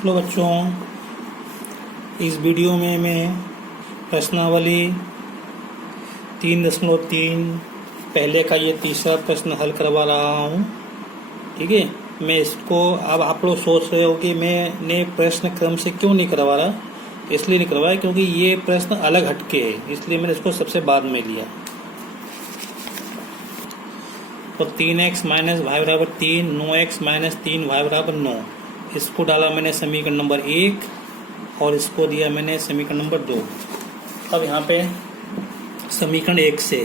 Hello बच्चों, इस video में मैं प्रश्नावली 3.3 पहले का ये तीसरा प्रश्न हल करवा रहा हूँ। ठीक है, मैं इसको अब आप लोग सोच रहे हो कि मैंने प्रश्न क्रम से क्यों नहीं करवा रहा। इसलिए नहीं करवाया क्योंकि ये प्रश्न अलग हटके है, इसलिए मैंने इसको सबसे बाद में लिया। तो 3x माइनस वाई बराबर 3, 9x माइनस 3 वाई बराबर 9, इसको डाला मैंने समीकरण नंबर 1 और इसको दिया मैंने समीकरण नंबर 2। अब यहाँ पे समीकरण 1 से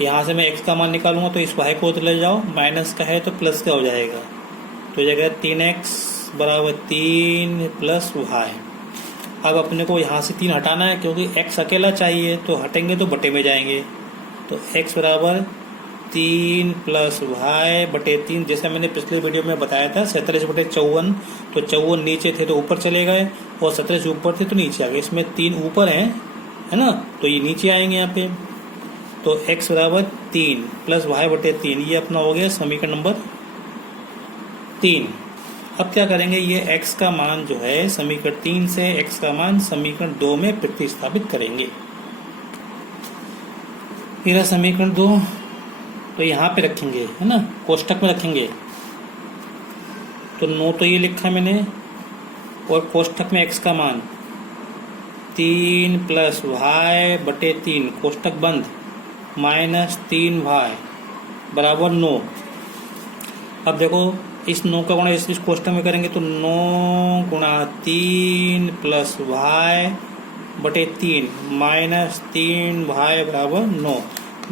यहाँ से मैं x का मान निकालूंगा तो इस y को तो ले जाओ, माइनस का है तो प्लस का हो जाएगा। तो जगह 3x बराबर 3 प्लस y। अब अपने को यहाँ से 3 हटाना है क्योंकि x अकेला चाहिए, तो हटेंगे तो बटे में जाएंगे। तो x बराबर 3 प्लस वाई बटे 3, जैसा मैंने पिछले वीडियो में बताया था 37 बटे 54। तो 54 नीचे थे तो ऊपर चले गए और 37 ऊपर थे तो नीचे आ गए। इसमें 3 ऊपर है ना, तो ये नीचे आएंगे यहाँ पे। तो x बराबर 3 प्लस वाई बटे 3, ये अपना हो गया समीकरण नंबर 3। अब क्या करेंगे, ये x का मान जो है समीकरण 3 से x का मान समीकरण 2 में प्रतिस्थापित करेंगे। मेरा समीकरण 2 तो यहाँ पे रखेंगे, है ना, कोष्टक में रखेंगे। तो 9 तो ये लिखा मैंने और कोष्टक में x का मान 3 प्लस वाई बटे 3 कोष्टक बंद माइनस 3y बराबर 9। अब देखो इस 9 का गुणा इस कोष्टक में करेंगे तो 9 गुणा 3 प्लस वाई बटे 3 माइनस 3y बराबर 9।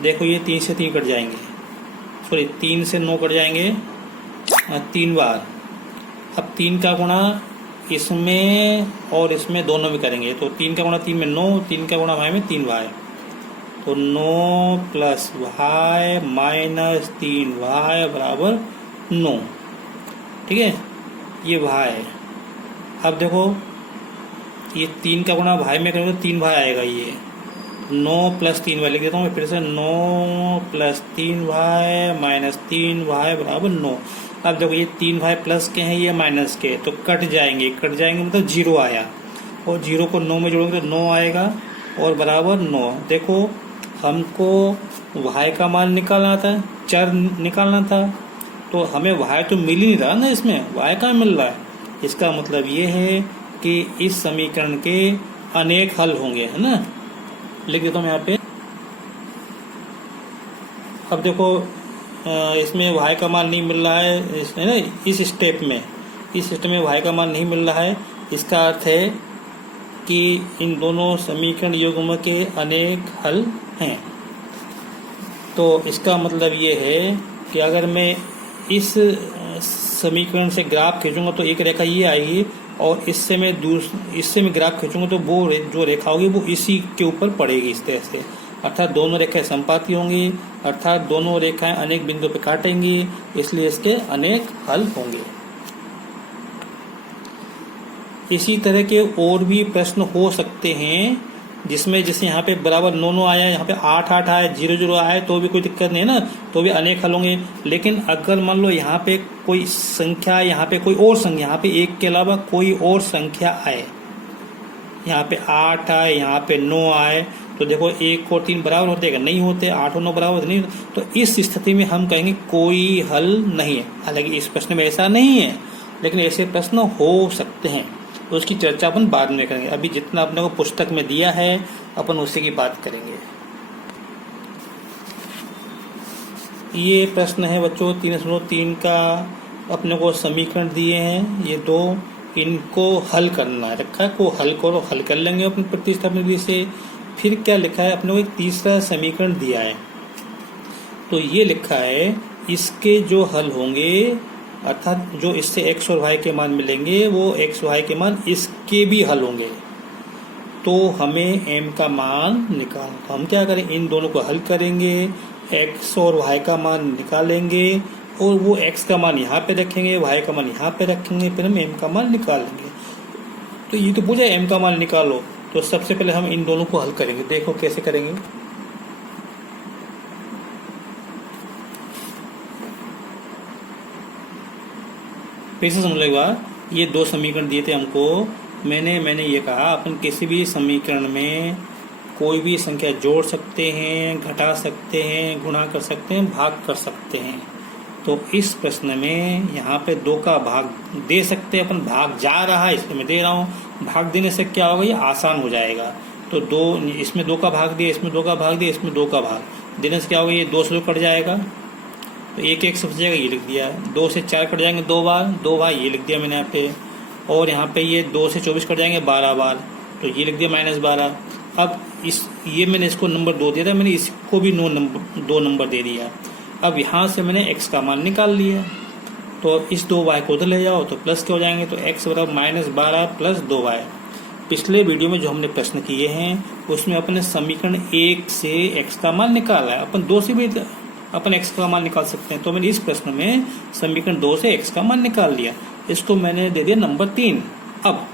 देखो ये 3 से 3 कट जाएंगे, सॉरी 3 से 9 कट जाएंगे 3 बार। अब 3 का गुणा इसमें और इसमें दोनों में करेंगे तो 3 का गुणा 3 में 9, 3 का गुणा y में 3y। तो 9 प्लस वाई माइनस 3y बराबर 9। ठीक है, ये y है। अब देखो ये 3 का गुणा y में करेंगे तो 3y आएगा। ये 9 प्लस 3y लिख देता हूँ मैं फिर से, 9 प्लस 3y माइनस 3y बराबर 9। अब देखो ये 3y प्लस के हैं, ये माइनस के, तो कट जाएंगे मतलब 0 आया और 0 को 9 में जोड़ेंगे तो 9 आएगा और बराबर 9। देखो हमको y का मान निकालना था, चर निकालना था, तो हमें y तो मिल ही नहीं रहा ना, इसमें y कहाँ मिल रहा है। इसका मतलब ये है कि इस समीकरण के अनेक हल होंगे, है ना। लिख देता हूँ यहाँ पे। अब देखो इसमें y का मान नहीं मिल रहा है, इसमें ना इस स्टेप में y का मान नहीं मिल रहा है। इसका अर्थ है कि इन दोनों समीकरण युग्म के अनेक हल हैं। तो इसका मतलब ये है कि अगर मैं इस समीकरण से ग्राफ खींचूंगा तो एक रेखा ये आएगी और इससे मैं ग्राफ खींचूंगा तो वो जो रेखा होगी वो इसी के ऊपर पड़ेगी इस तरह से, अर्थात दोनों रेखाएं समपाती होंगी, अर्थात दोनों रेखाएं अनेक बिंदु पर काटेंगी, इसलिए इसके अनेक हल होंगे। इसी तरह के और भी प्रश्न हो सकते हैं जिसमें जैसे यहाँ पे बराबर 9 आया, यहाँ पे 8 आया, 0 आया तो भी कोई दिक्कत नहीं है ना, तो भी अनेक हल होंगे। लेकिन अगर मान लो यहाँ पे कोई संख्या, यहाँ पे कोई और संख्या, यहाँ पे 1 के अलावा कोई और संख्या आए, यहाँ पे 8 आए, यहाँ पे 9 आए, तो देखो 1 और 3 बराबर होते हैं, नहीं होते, 8 और 9 बराबर नहीं, तो इस स्थिति में हम कहेंगे कोई हल नहीं है। हालांकि इस प्रश्न में ऐसा नहीं है, लेकिन ऐसे प्रश्न हो सकते हैं, तो उसकी चर्चा अपन बाद में करेंगे। अभी जितना अपने को पुस्तक में दिया है अपन उसी की बात करेंगे। ये प्रश्न है बच्चों 3.3 का, अपने को समीकरण दिए हैं ये 2, इनको हल करना है, रखा है को हल करो, हल कर लेंगे अपनी प्रतिस्थापन विधि से। फिर क्या लिखा है, अपने को एक तीसरा समीकरण दिया है, तो ये लिखा है इसके जो हल होंगे, अर्थात जो इससे x और y के मान मिलेंगे वो x y के मान इसके भी हल होंगे। तो हमें m का मान निकालना, तो हम क्या करें, इन दोनों को हल करेंगे, x और y का मान निकालेंगे और वो x का मान यहाँ पे रखेंगे, y का मान यहाँ पे रखेंगे, फिर हम m का मान निकालेंगे। तो ये तो पूछा m का मान निकालो, तो सबसे पहले हम इन दोनों को हल करेंगे। देखो कैसे करेंगे। फिर से समझ लो एक बार, ये दो समीकरण दिए थे हमको। मैंने ये कहा अपन किसी भी समीकरण में कोई भी संख्या जोड़ सकते हैं, घटा सकते हैं, गुणा कर सकते हैं, भाग कर सकते हैं। तो इस प्रश्न में यहाँ पे 2 का भाग दे सकते हैं अपन, भाग जा रहा है इसलिए मैं दे रहा हूँ। भाग देने से क्या होगा, ये आसान हो जाएगा। तो 2, इसमें 2 का भाग दिया, इसमें 2 का भाग दिया, इसमें 2 का भाग देने से क्या होगा, ये 2 से 2 कट जाएगा तो 1 1 से बच जाएगा, ये लिख दिया। 2 से 4 कट जाएंगे 2 बार, 2 बार ये लिख दिया मैंने यहाँ पे। और यहाँ पे ये 2 से 24 कट जाएंगे 12 बार, तो ये लिख दिया -12। अब ये मैंने इसको नंबर 2 दिया था, मैंने इसको भी 2 नंबर दे दिया। अब यहाँ से मैंने x का मान निकाल लिया, तो इस 2y को उधर ले जाओ तो प्लस के हो जाएंगे, तो x बराबर -12 प्लस 2y। पिछले वीडियो में जो हमने प्रश्न किए हैं उसमें अपने समीकरण 1 से x का मान निकाला है, अपन 2 से भी अपन x का मान निकाल सकते हैं। तो मैंने इस प्रश्न में समीकरण 2 से x का मान निकाल लिया, इसको मैंने दे दिया नंबर 3। अब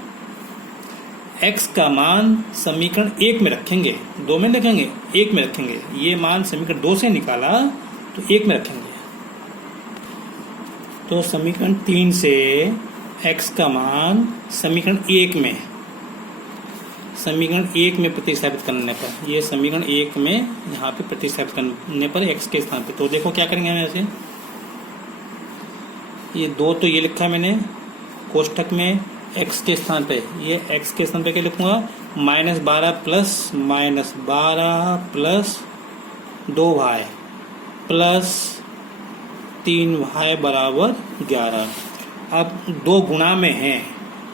x का मान समीकरण 1 में रखेंगे, 2 में रखेंगे, 1 में रखेंगे। ये मान समीकरण 2 से निकाला तो 1 में रखेंगे। तो समीकरण 3 से x का मान समीकरण 1 में प्रतिस्थापित करने पर, ये समीकरण 1 में यहाँ पे प्रतिस्थापित करने पर x के स्थान पे, तो देखो क्या करेंगे हम ऐसे। ये 2 तो ये लिखा है मैंने कोष्ठक में, x के स्थान पे, ये x के स्थान पे क्या लिखूंगा, -12 प्लस 2y प्लस 3y बराबर 11। अब 2 गुणा में है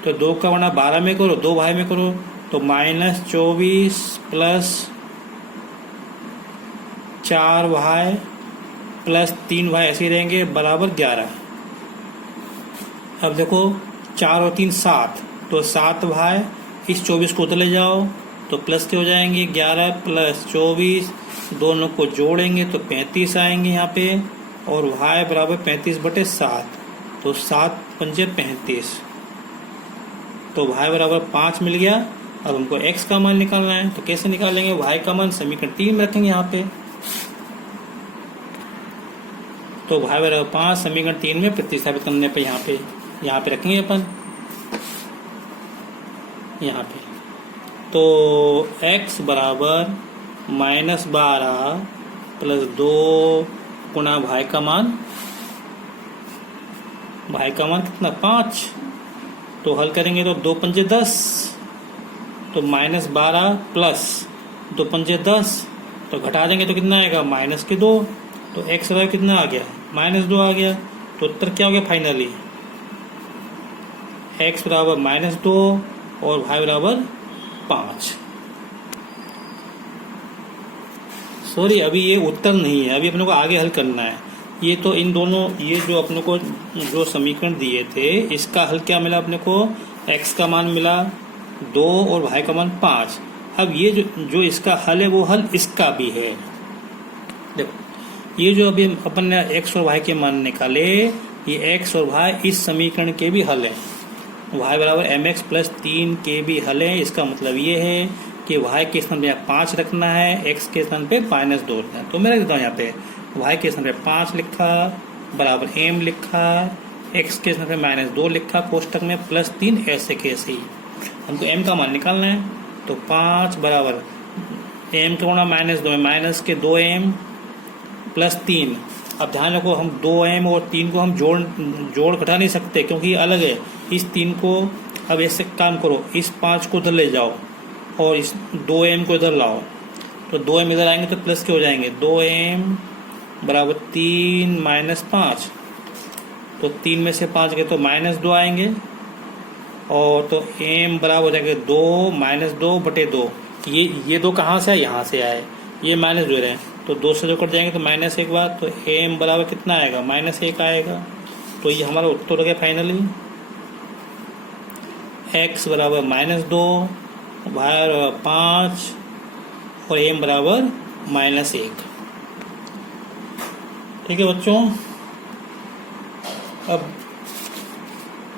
तो 2 का गुणा 12 में करो, 2y में करो, तो -24 प्लस 4y प्लस 3y ऐसे ही रहेंगे बराबर 11। अब देखो 4 और 3 7, तो 7y, इस 24 को उधर ले जाओ तो प्लस के हो जाएंगे, 11 प्लस 24, दोनों को जोड़ेंगे तो 35 आएंगे यहाँ पे, और y बराबर 35/7, तो 7 पंजे 35, तो y बराबर 5 मिल गया। अब हमको x का मान निकालना है, तो कैसे निकालेंगे, y का मान समीकरण 3 में रखेंगे यहाँ पे, तो y बराबर 5 समीकरण 3 में प्रतिस्थापित करने पे यहाँ पे रखेंगे अपन, यहाँ पे। तो x बराबर -12 प्लस 2 गुणा y का मान कितना, 5, तो हल करेंगे तो 2 पंजे 10, तो -12 प्लस 2 पंजे 10, तो घटा देंगे तो कितना आएगा, -2, तो x बराबर कितना आ गया, -2 आ गया। तो उत्तर क्या हो गया फाइनली, x बराबर -2 और y बराबर 5। सॉरी, अभी ये उत्तर नहीं है, अभी अपने को आगे हल करना है। ये तो इन दोनों, ये जो अपने को जो समीकरण दिए थे इसका हल क्या मिला अपने को, x का मान मिला 2 और y का मान 5। अब ये जो इसका हल है वो हल इसका भी है। देखो ये जो अभी अपन ने x और y के मान निकाले, ये x और y इस समीकरण के भी हल है, y बराबर mx प्लस 3 के भी हल है। इसका मतलब ये है कि y के स्थान पे 5 रखना है, x के स्थान पे -2 रखना है। तो मैं रख देता हूँ यहाँ पे y के स्थान पे 5 लिखा बराबर m लिखा, x के स्थान पे -2 लिखा कोष्टक में, प्लस 3 ऐसे के ऐसे ही। हमको m का मान निकालना है, तो 5 बराबर m का गुणा -2 में माइनस के 2m प्लस 3। अब ध्यान रखो, हम 2m और 3 को हम जोड़ घटा नहीं सकते क्योंकि ये अलग है। इस 3 को अब ऐसे काम करो, इस 5 को उधर ले जाओ और इस 2m को इधर लाओ, तो 2m इधर आएंगे तो प्लस के हो जाएंगे, 2m बराबर 3 - 5, तो 3 में से 5 गए तो -2 आएंगे, और तो m बराबर हो जाएगा 2 - 2/2। ये 2 कहाँ से आए, यहाँ से आए, ये -2 रहे, तो 2 से 2 कट जाएंगे तो -1 बार, तो m बराबर कितना आएगा, -1 आएगा। तो ये हमारा उत्तर हो गया फाइनली, x बराबर -2, y बराबर 5 और m बराबर -1। ठीक है बच्चों, अब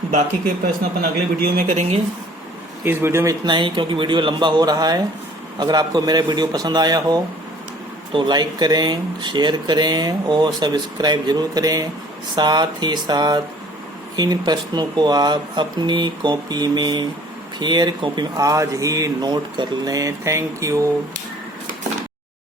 बाकी के प्रश्न अपन अगले वीडियो में करेंगे। इस वीडियो में इतना ही, क्योंकि वीडियो लंबा हो रहा है। अगर आपको मेरा वीडियो पसंद आया हो तो लाइक करें, शेयर करें और सब्सक्राइब जरूर करें। साथ ही साथ इन प्रश्नों को आप अपनी कॉपी में फेयर कॉपी में आज ही नोट कर लें। Thank you.